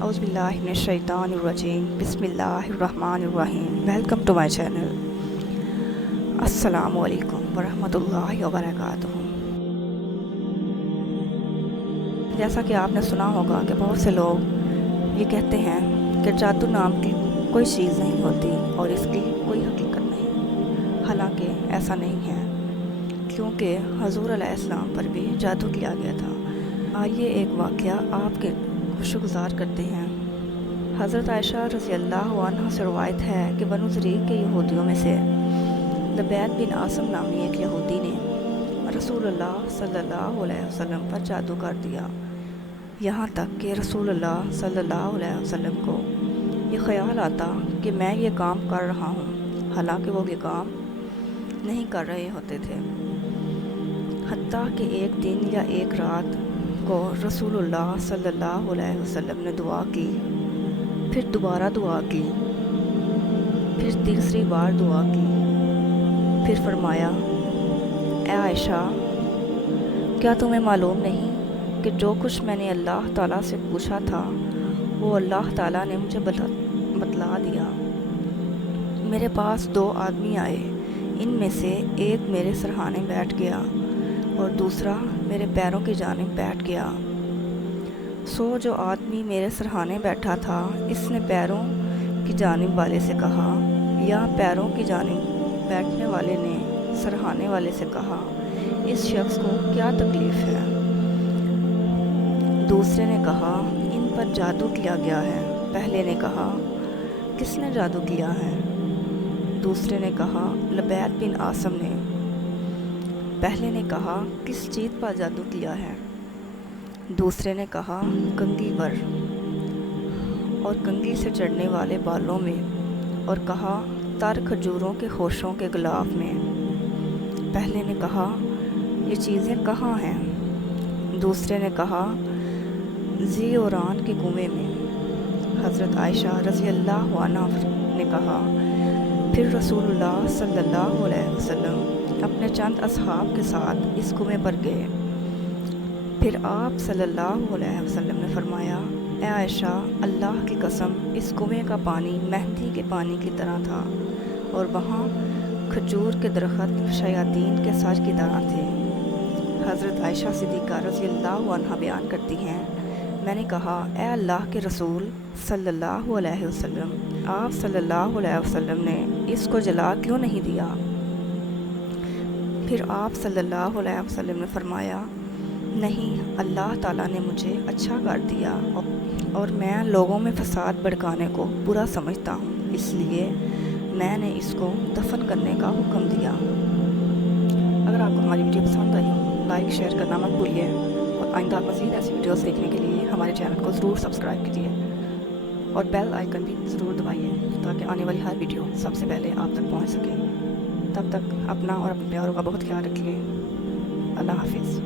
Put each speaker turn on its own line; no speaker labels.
اعوذ باللہ من الشیطان الرجیم، بسم اللہ الرحمن الرحیم۔ ویلکم ٹو مائی چینل السلام علیکم ورحمۃ اللہ وبرکاتہ۔ جیسا کہ آپ نے سنا ہوگا کہ بہت سے لوگ یہ کہتے ہیں کہ جادو نام کی کوئی چیز نہیں ہوتی اور اس کی کوئی حقیقت نہیں۔ حالانکہ ایسا نہیں ہے، کیونکہ حضور علیہ السلام پر بھی جادو کیا گیا تھا۔ آئیے ایک واقعہ آپ کے خوش گزار کرتے ہیں۔ حضرت عائشہ رضی اللہ عنہ سے روایت ہے کہ بنو ذریق کے یہودیوں میں سے لبید بن عاصم نامی ایک یہودی نے رسول اللہ صلی اللہ علیہ وسلم پر جادو کر دیا۔ یہاں تک کہ رسول اللہ صلی اللہ علیہ وسلم کو یہ خیال آتا کہ میں یہ کام کر رہا ہوں۔ حالانکہ وہ یہ کام نہیں کر رہے ہوتے تھے۔ حتیٰ کہ ایک دن یا ایک رات کو رسول اللہ صلی اللہ علیہ وسلم نے دعا کی، پھر دوبارہ دعا کی، پھر تیسری بار دعا کی، پھر فرمایا، اے عائشہ، کیا تمہیں معلوم نہیں کہ جو کچھ میں نے اللہ تعالیٰ سے پوچھا تھا، وہ اللہ تعالیٰ نے مجھے بتلا دیا۔ میرے پاس دو آدمی آئے، ان میں سے ایک میرے سرحانے بیٹھ گیا۔ اور دوسرا میرے پیروں کی جانب بیٹھ گیا۔ سو جو آدمی میرے سرحانے بیٹھا تھا، اس نے پیروں کی جانب والے سے کہا، یا پیروں کی جانب بیٹھنے والے نے سرحانے والے سے کہا، اس شخص کو کیا تکلیف ہے؟ دوسرے نے کہا، ان پر جادو کیا گیا ہے۔ پہلے نے کہا، کس نے جادو کیا ہے؟ دوسرے نے کہا، لبید بن آسم نے۔ پہلے نے کہا، کس چیز پر جادو کیا ہے؟ دوسرے نے کہا، کنگھی پر. اور کنگھی سے چڑھنے والے بالوں میں اور کہا تر کھجوروں کے خوشوں کے گلاف میں. پہلے نے کہا، یہ چیزیں کہاں ہیں؟ دوسرے نے کہا، زی اوران کے کنویں میں. حضرت عائشہ رضی اللہ عنہ نے کہا، پھر رسول اللہ صلی اللہ علیہ وسلم اپنے چند اصحاب کے ساتھ اس کنویں پر گئے۔ پھر آپ صلی اللہ علیہ وسلم نے فرمایا، اے عائشہ، اللہ کی قسم، اس کنویں کا پانی مہندی کے پانی کی طرح تھا اور وہاں کھجور کے درخت شیاطین کے سج کی طرح تھے۔ حضرت عائشہ صدیقہ رضی اللہ عنہ بیان کرتی ہیں، میں نے کہا، اے اللہ کے رسول صلی اللہ علیہ وسلم، آپ صلی اللہ علیہ وسلم نے اس کو جلا کیوں نہیں دیا؟ پھر آپ صلی اللہ علیہ وسلم نے فرمایا، نہیں، اللہ تعالیٰ نے مجھے اچھا کر دیا اور میں لوگوں میں فساد بڑھکانے کو برا سمجھتا ہوں، اس لیے میں نے اس کو دفن کرنے کا حکم دیا۔ اگر آپ کو ہماری ویڈیو پسند آئی ہو، لائک، شیئر کرنا مت بھولیے اور آئندہ مزید ایسی ویڈیوز دیکھنے کے لیے ہمارے چینل کو ضرور سبسکرائب کیجیے اور بیل آئیکن بھی ضرور دبائیے تاکہ آنے والی ہر ویڈیو سب سے پہلے آپ تک پہنچ سکے۔ تب تک اپنا اور اپنے پیاروں کا بہت خیال رکھیے۔ اللہ حافظ۔